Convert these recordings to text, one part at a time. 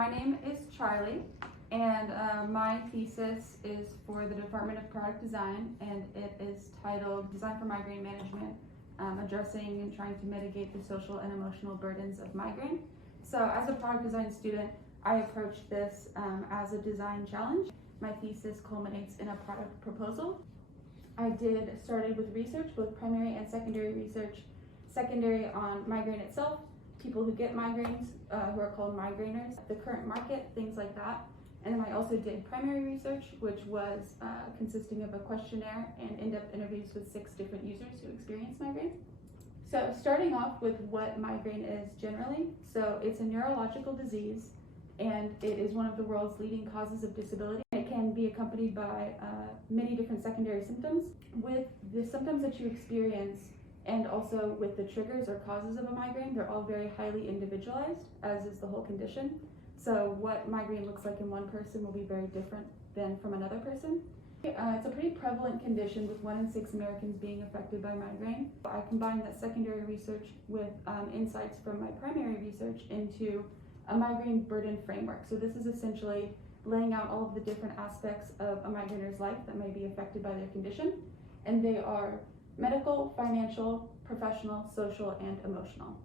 my name is Charlie, and my thesis is for the Department of Product Design, and it is titled Design for Migraine Management, Addressing and Trying to Mitigate the Social and Emotional Burdens of Migraine. So as a product design student, I approached this as a design challenge. My thesis culminates in a product proposal. I started with research, both primary and secondary research. Secondary on migraine itself, people who get migraines, who are called migraineurs, the current market, things like that. And then I also did primary research, which was consisting of a questionnaire and in-depth interviews with 6 different users who experience migraine. So starting off with what migraine is generally. So it's a neurological disease, and it is one of the world's leading causes of disability. It can be accompanied by many different secondary symptoms. With the symptoms that you experience, and also with the triggers or causes of a migraine, they're all very highly individualized, as is the whole condition. So what migraine looks like in one person will be very different than from another person. It's a pretty prevalent condition, with 1 in 6 Americans being affected by migraine. I combined that secondary research with insights from my primary research into a migraine burden framework. So this is essentially laying out all of the different aspects of a migraineur's life that may be affected by their condition, and they are medical, financial, professional, social, and emotional.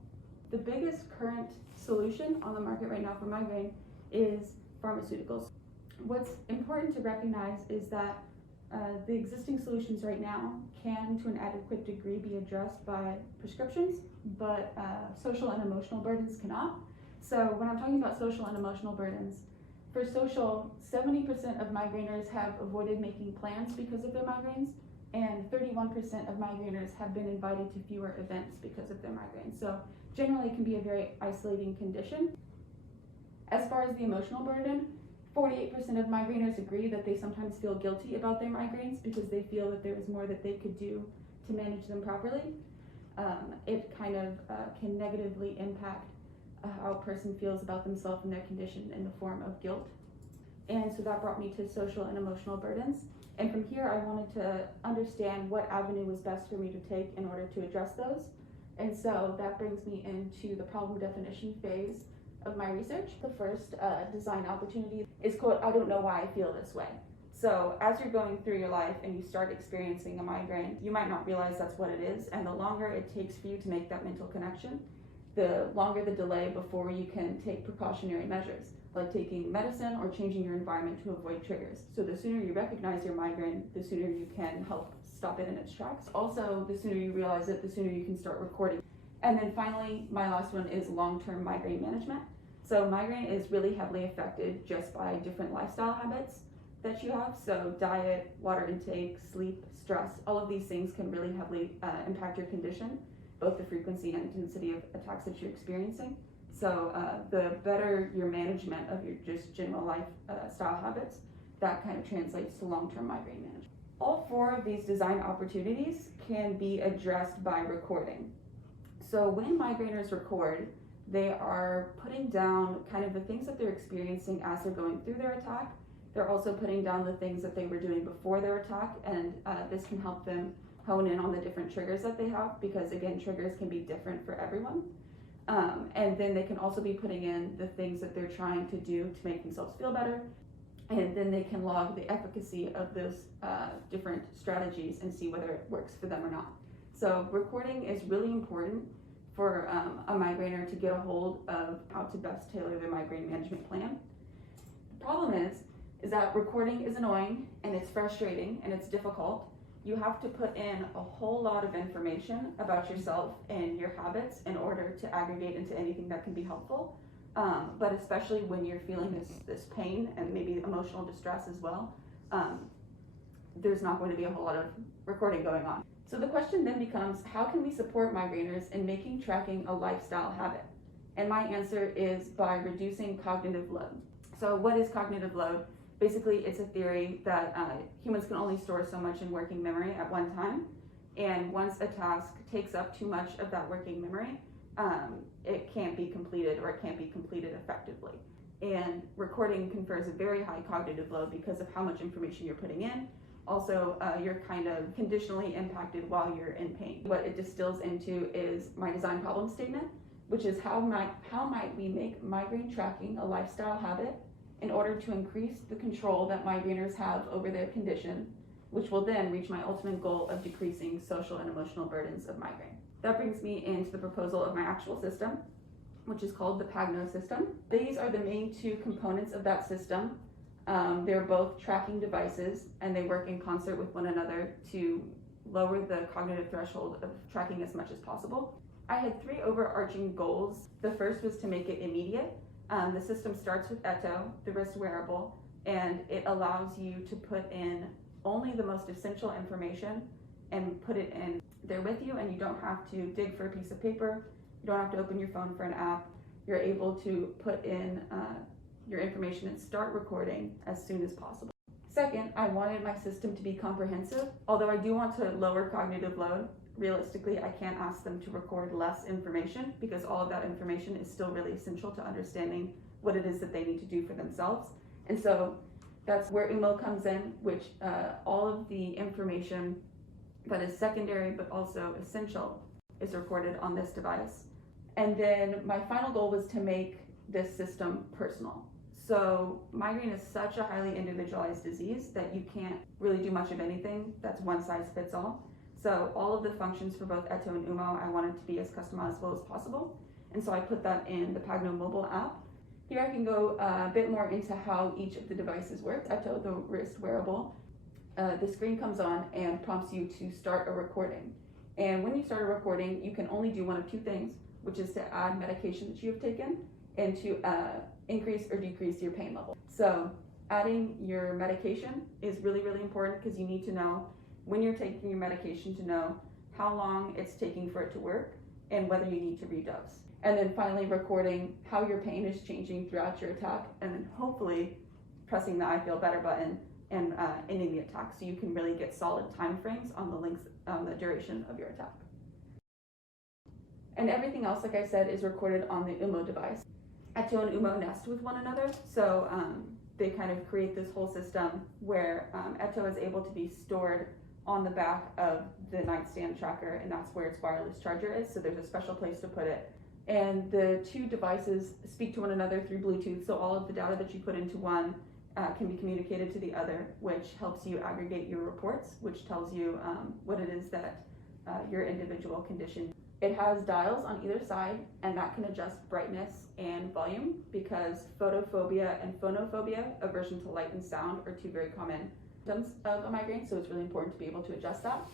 The biggest current solution on the market right now for migraine is pharmaceuticals. What's important to recognize is that the existing solutions right now can, to an adequate degree, be addressed by prescriptions, but social and emotional burdens cannot. So when I'm talking about social and emotional burdens, for social, 70% of migraineurs have avoided making plans because of their migraines, and 31% of migraineurs have been invited to fewer events because of their migraines. So generally it can be a very isolating condition. As far as the emotional burden, 48% of migraineurs agree that they sometimes feel guilty about their migraines because they feel that there is more that they could do to manage them properly. It kind of can negatively impact how a person feels about themselves and their condition in the form of guilt. And so that brought me to social and emotional burdens. And from here, I wanted to understand what avenue was best for me to take in order to address those. And so that brings me into the problem definition phase of my research. The first design opportunity is called I don't know why I feel this way. So as you're going through your life and you start experiencing a migraine, you might not realize that's what it is. And the longer it takes for you to make that mental connection, the longer the delay before you can take precautionary measures, like taking medicine or changing your environment to avoid triggers. So the sooner you recognize your migraine, the sooner you can help stop it in its tracks. Also, the sooner you realize it, the sooner you can start recording. And then finally, my last one is long-term migraine management. So migraine is really heavily affected just by different lifestyle habits that you have. So diet, water intake, sleep, stress, all of these things can really heavily impact your condition, both the frequency and intensity of attacks that you're experiencing. So the better your management of your just general lifestyle habits, that kind of translates to long-term migraine management. All 4 of these design opportunities can be addressed by recording. So when migraineurs record, they are putting down kind of the things that they're experiencing as they're going through their attack. They're also putting down the things that they were doing before their attack, and this can help them hone in on the different triggers that they have, because again, triggers can be different for everyone. And then they can also be putting in the things that they're trying to do to make themselves feel better. And then they can log the efficacy of those different strategies and see whether it works for them or not. So recording is really important for a migraineur to get a hold of how to best tailor their migraine management plan. The problem is that recording is annoying, and it's frustrating, and it's difficult. You have to put in a whole lot of information about yourself and your habits in order to aggregate into anything that can be helpful. But especially when you're feeling this pain and maybe emotional distress as well, there's not going to be a whole lot of recording going on. So the question then becomes, how can we support migraineurs in making tracking a lifestyle habit? And my answer is by reducing cognitive load. So what is cognitive load? Basically, it's a theory that humans can only store so much in working memory at one time. And once a task takes up too much of that working memory, it can't be completed, or it can't be completed effectively. And recording confers a very high cognitive load because of how much information you're putting in. Also, you're kind of conditionally impacted while you're in pain. What it distills into is my design problem statement. which is how might we make migraine tracking a lifestyle habit in order to increase the control that migraineurs have over their condition, which will then reach my ultimate goal of decreasing social and emotional burdens of migraine. That brings me into the proposal of my actual system, which is called the Pagno system. These are the main two components of that system. They're both tracking devices, and they work in concert with one another to lower the cognitive threshold of tracking as much as possible. I had three overarching goals. The first was to make it immediate. The system starts with Eto, the wrist wearable, and it allows you to put in only the most essential information and put it in there with you, and you don't have to dig for a piece of paper. You don't have to open your phone for an app. You're able to put in your information and start recording as soon as possible. Second, I wanted my system to be comprehensive. Although I do want to lower cognitive load, realistically, I can't ask them to record less information because all of that information is still really essential to understanding what it is that they need to do for themselves. And so that's where UMO comes in, which all of the information that is secondary but also essential is recorded on this device. And then my final goal was to make this system personal. So migraine is such a highly individualized disease that you can't really do much of anything that's one size fits all. So all of the functions for both Eto and UMO, I wanted to be as customizable as possible. And so I put that in the Pagno mobile app. Here I can go a bit more into how each of the devices works. Eto, the wrist wearable, the screen comes on and prompts you to start a recording. And when you start a recording, you can only do one of two things, which is to add medication that you have taken and to increase or decrease your pain level. So adding your medication is really, really important because you need to know when you're taking your medication to know how long it's taking for it to work and whether you need to redose. And then finally recording how your pain is changing throughout your attack, and then hopefully pressing the I feel better button and ending the attack so you can really get solid time frames on the duration of your attack. And everything else, like I said, is recorded on the UMO device. Eto and UMO nest with one another, so they kind of create this whole system where Eto is able to be stored on the back of the nightstand tracker, and that's where its wireless charger is, so there's a special place to put it. And the two devices speak to one another through Bluetooth, so all of the data that you put into one can be communicated to the other, which helps you aggregate your reports, which tells you what it is that your individual condition. It has dials on either side, and that can adjust brightness and volume because photophobia and phonophobia, aversion to light and sound, are two very common symptoms of a migraine, so it's really important to be able to adjust that.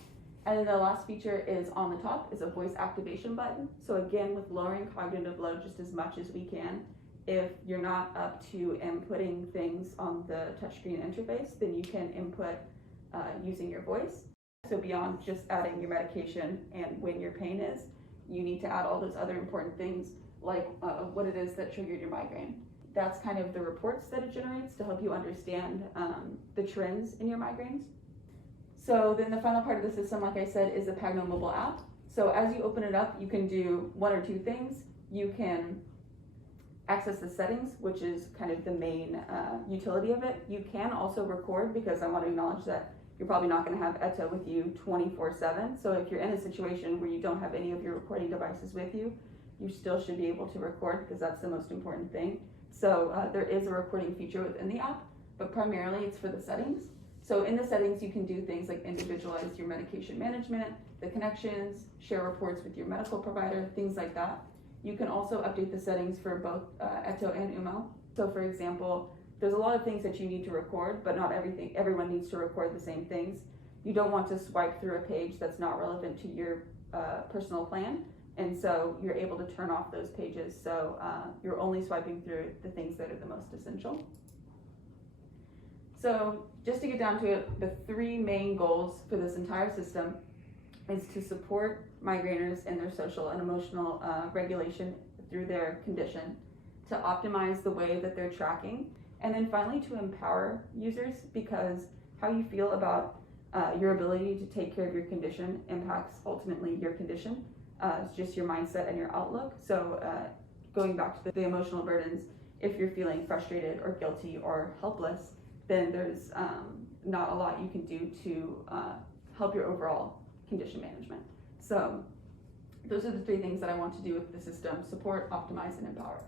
And then the last feature is on the top is a voice activation button. So again, with lowering cognitive load just as much as we can, if you're not up to inputting things on the touchscreen interface, then you can input using your voice. So beyond just adding your medication and when your pain is, you need to add all those other important things like what it is that triggered your migraine. That's kind of the reports that it generates to help you understand the trends in your migraines. So then the final part of the system, like I said, is the Pagno mobile app. So as you open it up, you can do one or two things. You can access the settings, which is kind of the main utility of it. You can also record, because I want to acknowledge that you're probably not going to have Eto with you 24/7. So if you're in a situation where you don't have any of your recording devices with you, you still should be able to record because that's the most important thing. So there is a recording feature within the app, but primarily it's for the settings. So in the settings, you can do things like individualize your medication management, the connections, share reports with your medical provider, things like that. You can also update the settings for both Eto and UMO. So for example, there's a lot of things that you need to record, but not everyone needs to record the same things. You don't want to swipe through a page that's not relevant to your personal plan. And so you're able to turn off those pages. So you're only swiping through the things that are the most essential. So just to get down to it, the three main goals for this entire system is to support migraineurs in their social and emotional regulation through their condition, to optimize the way that they're tracking, and then finally to empower users, because how you feel about your ability to take care of your condition impacts ultimately your condition. It's just your mindset and your outlook. So going back to the emotional burdens, if you're feeling frustrated or guilty or helpless, then there's not a lot you can do to help your overall condition management. So Those are the three things that I want to do with the system: support, optimize, and empower.